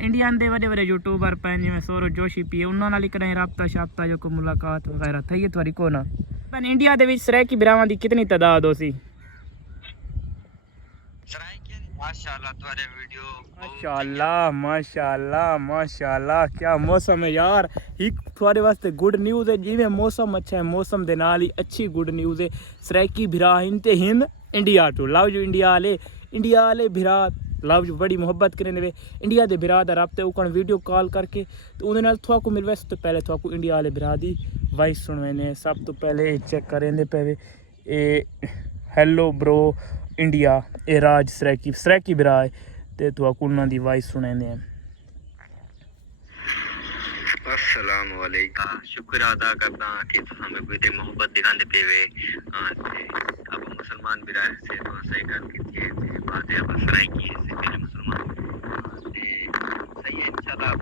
Indian दे वॾे वॾे YouTuber pan जिवें सौरव जोशी पी उन्हां नाल कॾहिं राब्ता शाब्ता जो कोई मुलाकात वगैरह थी थोड़ी को ना पर इंडिया दे विच सराइकी बिरावां दी कितनी तादाद होसी माशाल्लाह तुम्हारे वीडियो माशाल्लाह क्या मौसम है यार एक थोड़े वास्ते गुड न्यूज़ है जिवें मौसम अच्छा है मौसम दे नाल ही अच्छी गुड न्यूज़ है सराइकी बिरा Hind India to love you India वाले बिरा लव यू बड़ी मुहब्बत करें वे इंडिया दे बिरा दा राब्ते उकण वीडियो कॉल करके तो उहदे नाल थोड़ा मिलवे तो पहले थोड़ा इंडिया वाले बिरा दी वॉइस सुनवेने सब तो पहले चेक करेंदे पे ए हेलो ब्रो इंडिया ए राज सराइकी बिरा है ते तो उन्हां दी वॉइस सुनेंदे हैं। अस्सलाम वालेकुम शुक्र अदा करदा कि हमें कोई ते मोहब्बत दिखांदे पेवे अब मुसलमान बिरा से तो सही कर कीती है बात है बस सराइकी से पहले मुसलमान ते सही है इंशाल्लाह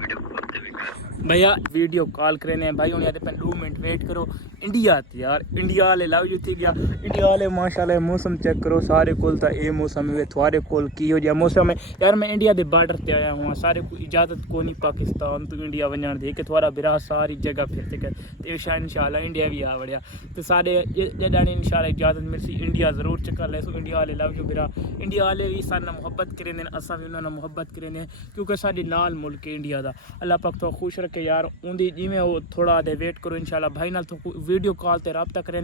वीडियो कॉल ते भी कर भैया वीडियो कॉल करने भाई उन्हें आते 2 मिनट वेट करो इंडिया यार इंडिया वाले लव यू थी गया इंडिया वाले माशाल्लाह मौसम चेक करो सारे कोल ता ए मौसम है थोड़े कोल की हो जा मौसम है यार मैं इंडिया दे बॉर्डर ते आया हूँ सारे को इजाज़त को नहीं पाकिस्तान तो इंडिया वजन दे कि थोड़ा बिरा सारी जगह फिरते कर तो इंशाल्लाह इंडिया भी आ बढ़िया तो सारे जदाने इंशाल्लाह इजाज़त मिलसी इंडिया ज़रूर चक्कर ले सो इंडिया वाले लव यू बिरा इंडिया वाले भी सारे मोहब्बत करें असा भी उन्होंने मोहब्बत करें क्योंकि साढ़े नाल मुल्क इंडिया का अल्लाह पाक तो खुश रखे यार उनकी जिमें वो थोड़ा दे वेट करो इंशाल्लाह भाई नाल तो वीडियो कॉल ते रब्ता करें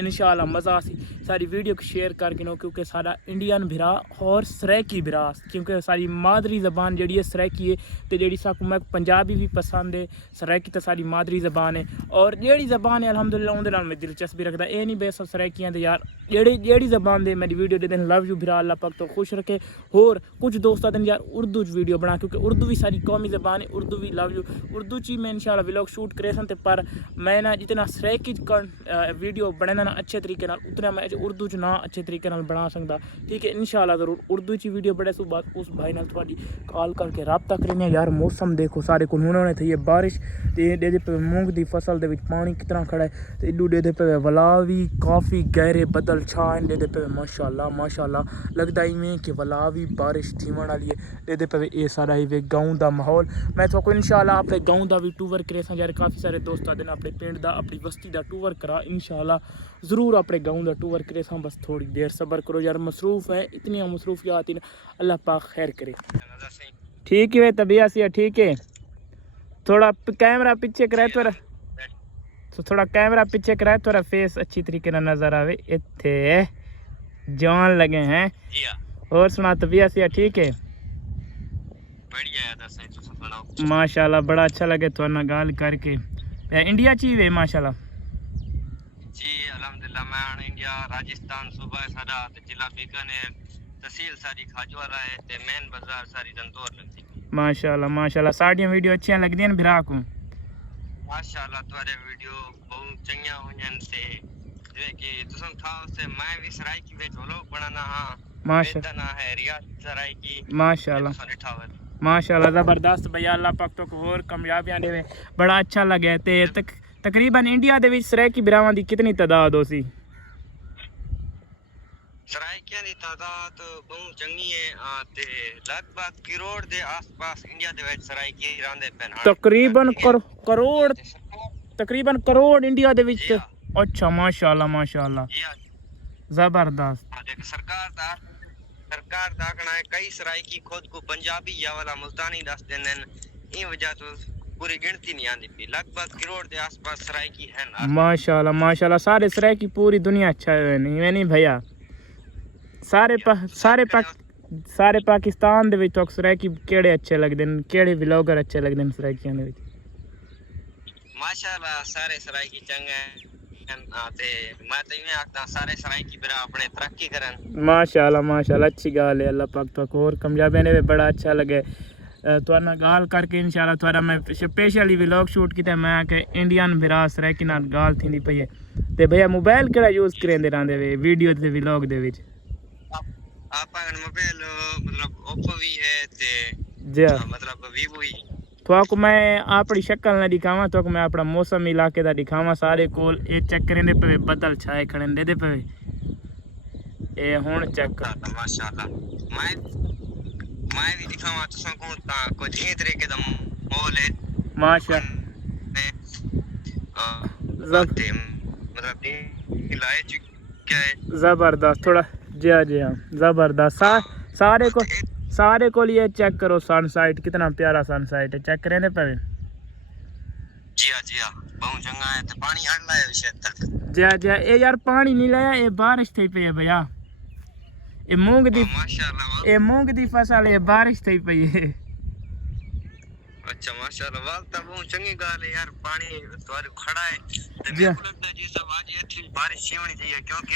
इंशाल्लाह मज़ा आसी सारी वीडियो को शेयर करके नो क्योंकि सारा इंडियन बिरा और सराइकी बिरा क्योंकि सारी मादरी ज़बान जी है सराइकी है तो जी साकू मैं पंजाबी भी पसंद है सराइकी तो सारी मादरी ज़बान है और जी ज़बान है अलहमदुलिल्लाह उनके नाल मैं दिलचस्पी रखता ये नहीं बेस सराइकियाँ यार जी ज़बान दे मेरी वीडियो दे दिन लव यू बिरा अल्लाह पाक तो खुश रखे और कुछ दोस्त आते यार उर्दू वीडियो बना क्योंकि उर्दू भी सारी कौमी ज़बान है उर्दू भी लव यू उर्दू ची मैं इंशाल्लाह व्लॉग शूट करे सन पर मैं ना जितना सराइकी वीडियो बने ना अच्छे तरीके नाल उतना मैं उर्दू च ना अच्छे तरीके नाल बना सकता ठीक है इंशाल्लाह ज़रूर उर्दू ची वीडियो बड़े सो बाद उस भाई नाल थोड़ी कॉल करके रब्ता करें यार मौसम देखो सारे को हुणे थी बारिश दे पे मूंग दी फसल दे विच पानी कितना खड़ा है तो इडू दे पे वलावी काफ़ी गहरे बदल छान दे पे माशाल्लाह लगता ही में कि वलावी बारिश थीवन वाली है दे पे ये सारा ही वे गाँव का माहौल मैं तो इंशाल्लाह अपने गाँव का भी टूर करे यार काफ़ी सारे दोस्त आते अपने पिंड का अपनी बस्ती का टूर करा इंशाल्लाह ज़रूर अपने गाँव का टूर करे बस थोड़ी देर सब्र करो यार मसरूफ़ है इतनी मसरूफियात इन अल्लाह पाक खैर करे ठीक है तबिया से ठीक है थोड़ा कैमरा पीछे कराए तो थोड़ा कैमरा पीछे कराए थोड़ा फेस अच्छी तरीके ना नज़र आवे इत्थे जान लगे हैं और सुना तबिया से ठीक है माशाल्लाह बड़ा अच्छा लगे तो ना गाल करके इंडिया ची वे माशाल्लाह जी अल्हम्दुलिल्लाह मैं इंडिया राजस्थान सूबा साडा ते जिला बीकानेर तहसील सारी खाजवारा है ते मेन बाजार सारी दंदौर लगती माशाल्लाह साड़ियां वीडियो अच्छी लगदी हैं बिरा को माशाल्लाह तुम्हारे वीडियो बहुत चंगिया होयन ते जे कि तुसम था से मैं भी सराइकी वेच व्लॉग बनाना हां माशाल्लाह है रियाज सराइकी माशाल्लाह ज़बरदस्त भैया अल्लाह पाक तो और कामयाबियां देवे बड़ा अच्छा लगे ते तकरीबन इंडिया दे विच सराइकी बिरावां दी कितनी तादाद होसी सराइकियां दी तादाद बहुत चंगी है ते लगभग करोड़ दे आसपास इंडिया दे विच सराइकी रहंदे पेन तकरीबन करोड़ इंडिया दे विच अच्छा माशाल्लाह जबरदस्त सरकार दा कहना है कई सराइकी खुद को पंजाबी या वाला मुल्तानी दस देने इन वजह तो पूरी गिनती नहीं आती पी लगभग करोड़ के आसपास सराइकी है ना माशाल्लाह सारे सराइकी पूरी दुनिया अच्छा है नहीं भैया सारे पाकिस्तान दे विच सराइकी केड़े अच्छे लगदे न केड़े व्लॉगर अच्छे लगदे न सराइकियां दे विच माशाल्लाह सारे सराइकी चंगे ते मैं तो ये आखदा सारे सराइकी बिरा अपने तरक्की करन माशाल्लाह अच्छी गाल है अल्लाह पाक तो और कामयाबी ने बड़ा अच्छा लगे तो ना गाल करके इंशाल्लाह थोड़ा मैं स्पेशली व्लॉग शूट किया मैं के इंडियन बिरा सराइकी नाल गाल थी पई है ते भैया मोबाइल केड़ा यूज करेंदे रहंदे वे वीडियो ते व्लॉग दे विच आपा मोबाइल मतलब ओप्पो भी है ते जी मतलब वीवो ही तो आपको मैं अपनी शक्ल ना दिखावा तो मैं अपना मौसम इलाके का दिखावा सारे कोल ये चेक करेंदे पे बदल छाए खड़े दे पे ए हुन चेक माशाल्लाह मैं भी दिखावा तुसा को ता कुछ इस तरीके दा माहौल है माशा जब मतलब लाए क्या है जबरदस्त थोड़ा जी हाँ जबरदस्त सारे को लिए चेक करो सनसाइट कितना प्यारा सनसाइट है चेक करें पे जी हाँ बहुत चंगा है तो पानी आड़ लाया शायद तक जी ये यार पानी नहीं लाया ये बारिश थी पई है भैया ये मूंग दी फसल है बारिश थी पई है अच्छा माशाल्लाह वाल तो बहुत चंगी गाल है यार पानी तुम्हारे खड़ा है तो जी मेरे को लगता है जी सब आज अच्छी बारिश होनी चाहिए क्योंकि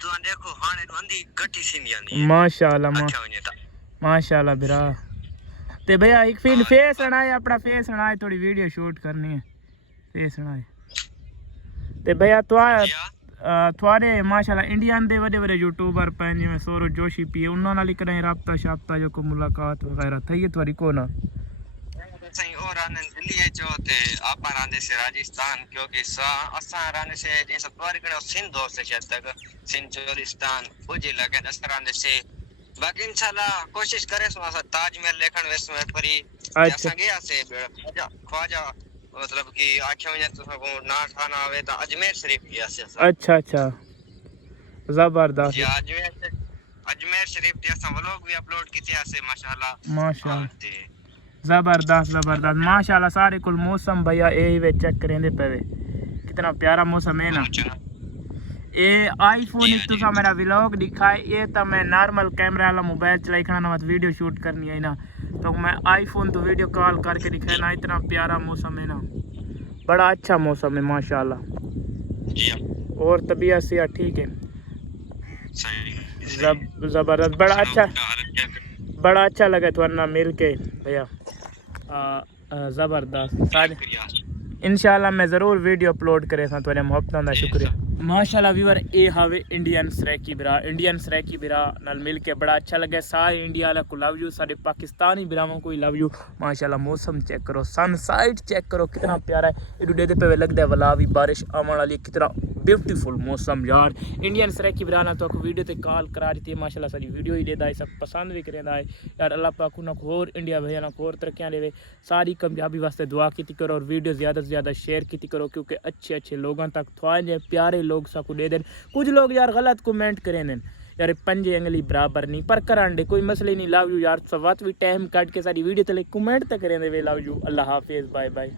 तो देखो हाने अंधी गट्टी सी नहीं आंदी माशाल्लाह अच्छा वने ता माशाल्लाह बिरा ते भैया एक फिर फेस बनाए अपना फेस बनाए थोड़ी वीडियो शूट करनी है फेस बनाए ते भैया थोड़े माशाल्लाह इंडियन दे बड़े यूट्यूबर पैन जिवें सौरव जोशी पी उन्होंने नाल करें राब्ता शाब्ता जो को मुलाकात वगैरह थई है थोड़ी को ना सही और आनंद दिल्ली है जो ते आपा रांदे से राजस्थान क्योंकि असा रांदे से जैसे तुम्हारे कड़े सिंध हो से शायद तक सिंध चोलिस्तान उजे लगे असा रांदे से बाकी इंशाल्लाह कोशिश करे सो असा ताजमहल देखण वेस में परी असा गया से ख्वाजा मतलब कि आखे वने तो को ना खाना आवे तो अजमेर शरीफ गया से अच्छा जबरदस्त अजमेर शरीफ ते असा व्लॉग भी अपलोड किया से माशाल्लाह जबरदस्त माशाल्लाह सारे कुल मौसम भैया यही वे चेक करेंदे पे कितना प्यारा मौसम है ना ये आईफोन एक तो मेरा व्लॉग दिखा है ये तो मैं नॉर्मल कैमरा वाला मोबाइल चलाई खड़ा ना वीडियो शूट करनी है ना तो मैं आईफोन तो वीडियो कॉल करके दिखाया ना इतना प्यारा मौसम है ना बड़ा अच्छा मौसम है माशाल्लाह और तबीयत से ठीक है जबरदस्त बड़ा अच्छा लगा तुम्हारा मिल के भैया जबरदस्त इंशाल्लाह मैं ज़रूर वीडियो अपलोड करे थोड़े मोहब्बत का शुक्रिया माशाल्लाह व्यूअर ये हावे इंडियन सराकी बिरा नाल मिल के बड़ा अच्छा लगे सारे इंडिया वाला को लव यू सारे पाकिस्तानी बिरावों को लव यू माशाल्लाह मौसम चेक करो सनसाइट चेक करो कितना प्यारा है इडू दे पे लगता है वला भी बारिश आने वाली कितना ब्यूटीफुल मौसम यार इंडियन सराकी बिरा ना तो वीडियो ते कॉल करा दी थी माशाल्लाह सारी वीडियो ही देदा है सब पसंद भी करेंदा है यार अल्लाह पाक उन्हें होर इंडिया भैया ना होर तरक्कियां देवे सारी कामयाबी वास्ते दुआ की करो और वीडियो ज़्यादा से ज़्यादा शेयर की करो क्योंकि अच्छे लोगों तक थोड़े प्यारे लोग सबको दे दें कुछ लोग यार गलत कमेंट करें दें यार पंजे अंगली बराबर नहीं पर करांडे कोई मसले नहीं लव यू यार सवात भी टाइम कट के सारी वीडियो तले कमेंट तक करें दे वे लव यू अल्लाह हाफिज़ बाय बाय।